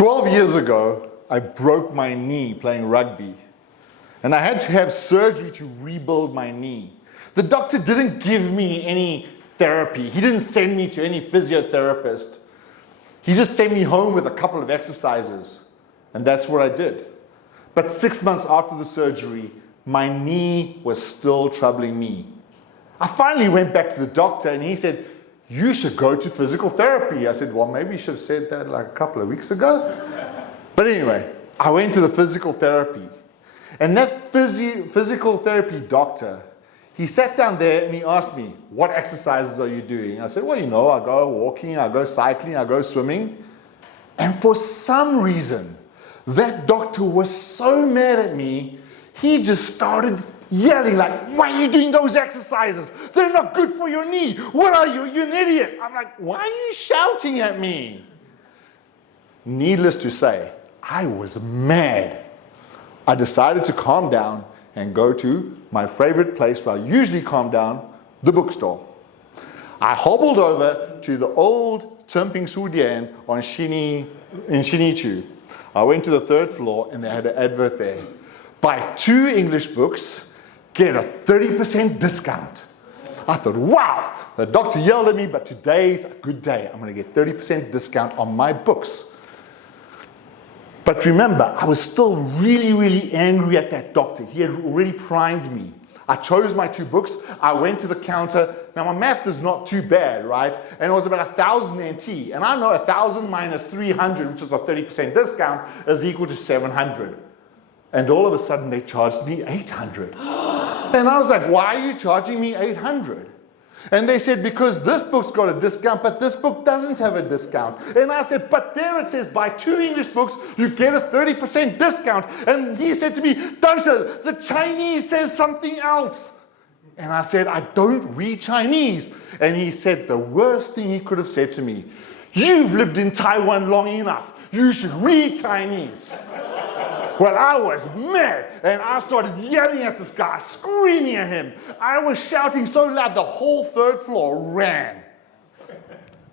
12 years ago, I broke my knee playing rugby. And I had to have surgery to rebuild my knee. The doctor didn't give me any therapy. He didn't send me to any physiotherapist. He just sent me home with a couple of exercises. And that's what I did. But 6 months after the surgery, my knee was still troubling me. I finally went back to the doctor and he said, you should go to physical therapy. I said, well, maybe you should have said that like a couple of weeks ago. But anyway, I went to the physical therapy. And that physical therapy doctor, he sat down there and he asked me, what exercises are you doing? I said, well, you know, I go walking, I go cycling, I go swimming. And for some reason, that doctor was so mad at me, he just started yelling like, why are you doing those exercises? They're not good for your knee. What are you? You're an idiot. I'm like, why are you shouting at me? Needless to say, I was mad. I decided to calm down and go to my favorite place where I usually calm down, the bookstore. I hobbled over to the old Chimping Sudian on in Shinichu. I went to the third floor and they had an advert there. Buy 2 English books, get a 30% discount. I thought, wow, the doctor yelled at me, but today's a good day. I'm going to get 30% discount on my books. But remember, I was still really, really angry at that doctor. He had already primed me. I chose my 2 books. I went to the counter. Now, my math is not too bad, right? And it was about 1,000 NT. And I know 1,000 minus 300, which is a 30% discount, is equal to 700. And all of a sudden, they charged me 800. And I was like, why are you charging me 800? And they said, because this book's got a discount, but this book doesn't have a discount. And I said, but there it says, buy 2 English books, you get a 30% discount. And he said to me, Dosha, the Chinese says something else. And I said, I don't read Chinese. And he said the worst thing he could have said to me, you've lived in Taiwan long enough, you should read Chinese. Well, I was mad, and I started yelling at this guy, screaming at him. I was shouting so loud, the whole 3rd floor ran.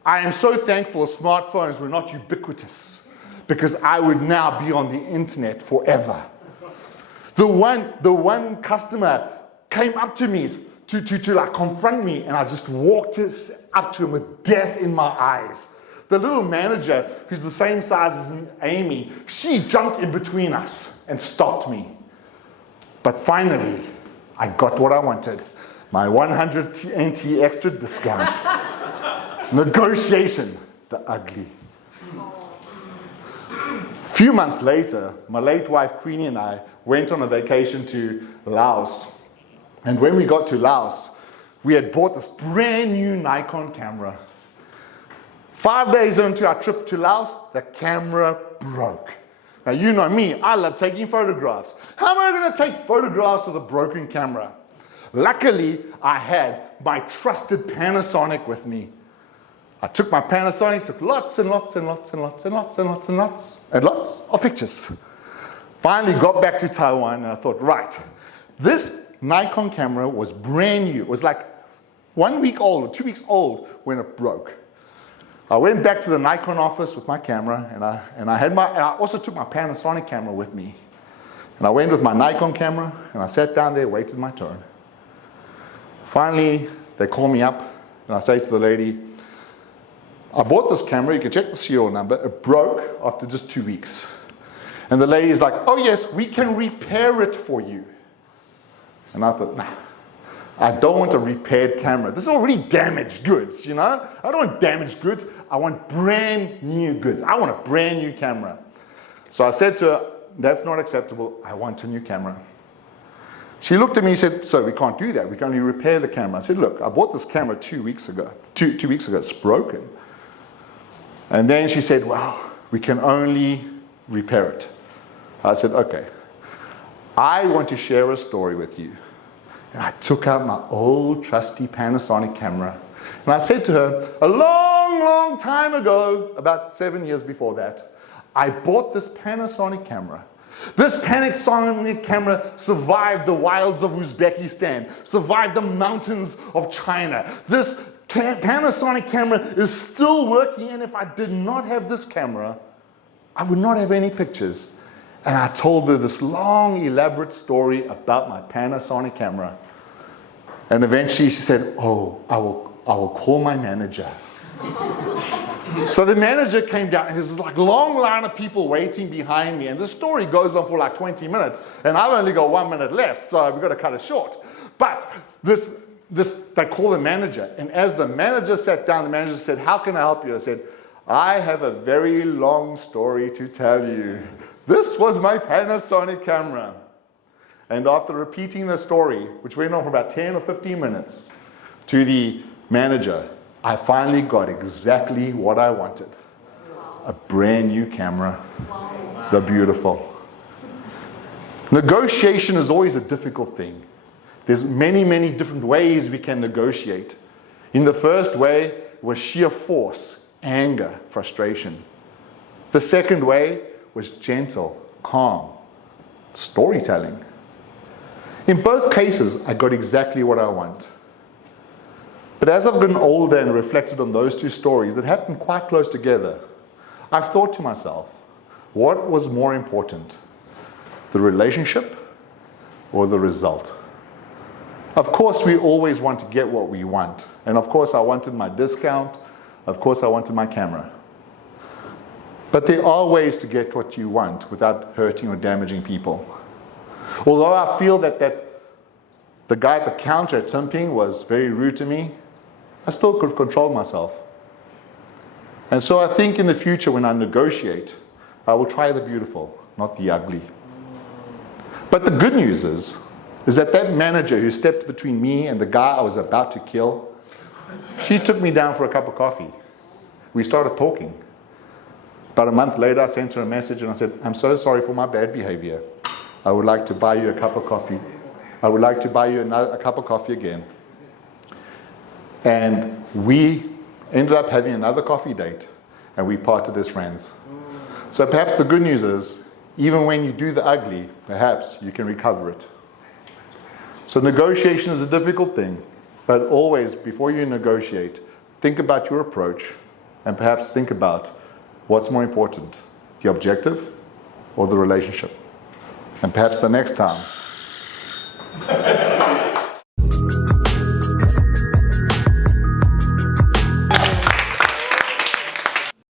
I am so thankful smartphones were not ubiquitous, because I would now be on the internet forever. The one customer came up to me to like confront me, and I just walked up to him with death in my eyes. The little manager, who's the same size as Amy, she jumped in between us and stopped me. But finally, I got what I wanted. My 100 NT extra discount. Negotiation, the ugly. A few months later, my late wife Queenie and I went on a vacation to Laos. And when we got to Laos, we had bought this brand new Nikon camera. 5 days into our trip to Laos, the camera broke. Now, you know me, I love taking photographs. How am I going to take photographs with a broken camera? Luckily, I had my trusted Panasonic with me. I took my Panasonic, took lots and lots and lots and lots and lots and lots and lots of pictures. Finally got back to Taiwan and I thought, right, this Nikon camera was brand new. It was like 1 week old or 2 weeks old when it broke. I went back to the Nikon office with my camera, and I also took my Panasonic camera with me. And I went with my Nikon camera, and I sat down there, waited my turn. Finally, they call me up, and I say to the lady, I bought this camera, you can check the serial number, it broke after just 2 weeks. And the lady is like, oh yes, we can repair it for you. And I thought, nah. I don't want a repaired camera. This is already damaged goods, you know? I don't want damaged goods. I want brand new goods. I want a brand new camera. So I said to her, that's not acceptable. I want a new camera. She looked at me and said, so we can't do that. We can only repair the camera. I said, look, I bought this camera 2 weeks ago. Two weeks ago, it's broken. And then she said, well, we can only repair it. I said, okay. I want to share a story with you. And I took out my old trusty Panasonic camera. And I said to her, a long, long time ago, about 7 years before that, I bought this Panasonic camera. This Panasonic camera survived the wilds of Uzbekistan, survived the mountains of China. This Panasonic camera is still working, and if I did not have this camera, I would not have any pictures. And I told her this long, elaborate story about my Panasonic camera. And eventually she said, oh, I will call my manager. So the manager came down, and there's this like long line of people waiting behind me, and the story goes on for like 20 minutes, and I've only got 1 minute left, so we've got to cut it short. But they call the manager, and as the manager sat down, the manager said, how can I help you? I said, I have a very long story to tell you. This was my Panasonic camera. And after repeating the story, which went on for about 10 or 15 minutes, to the manager, I finally got exactly what I wanted. A brand new camera. They're beautiful. Negotiation is always a difficult thing. There's many, many different ways we can negotiate. In the first way was sheer force, anger, frustration. The second way was gentle, calm, storytelling. In both cases, I got exactly what I want. But as I've gotten older and reflected on those two stories that happened quite close together, I've thought to myself, what was more important? The relationship or the result? Of course, we always want to get what we want. And of course, I wanted my discount. Of course, I wanted my camera. But there are ways to get what you want without hurting or damaging people. Although I feel that the guy at the counter at Timping was very rude to me, I still could control myself. And so I think in the future when I negotiate, I will try the beautiful, not the ugly. But the good news is that manager who stepped between me and the guy I was about to kill, she took me down for a cup of coffee. We started talking. About a month later, I sent her a message and I said, I'm so sorry for my bad behavior. I would like to buy you a cup of coffee. I would like to buy you a cup of coffee again. And we ended up having another coffee date, and we parted as friends. So perhaps the good news is, even when you do the ugly, perhaps you can recover it. So negotiation is a difficult thing, but always, before you negotiate, think about your approach, and perhaps think about what's more important, the objective or the relationship. And perhaps the next time,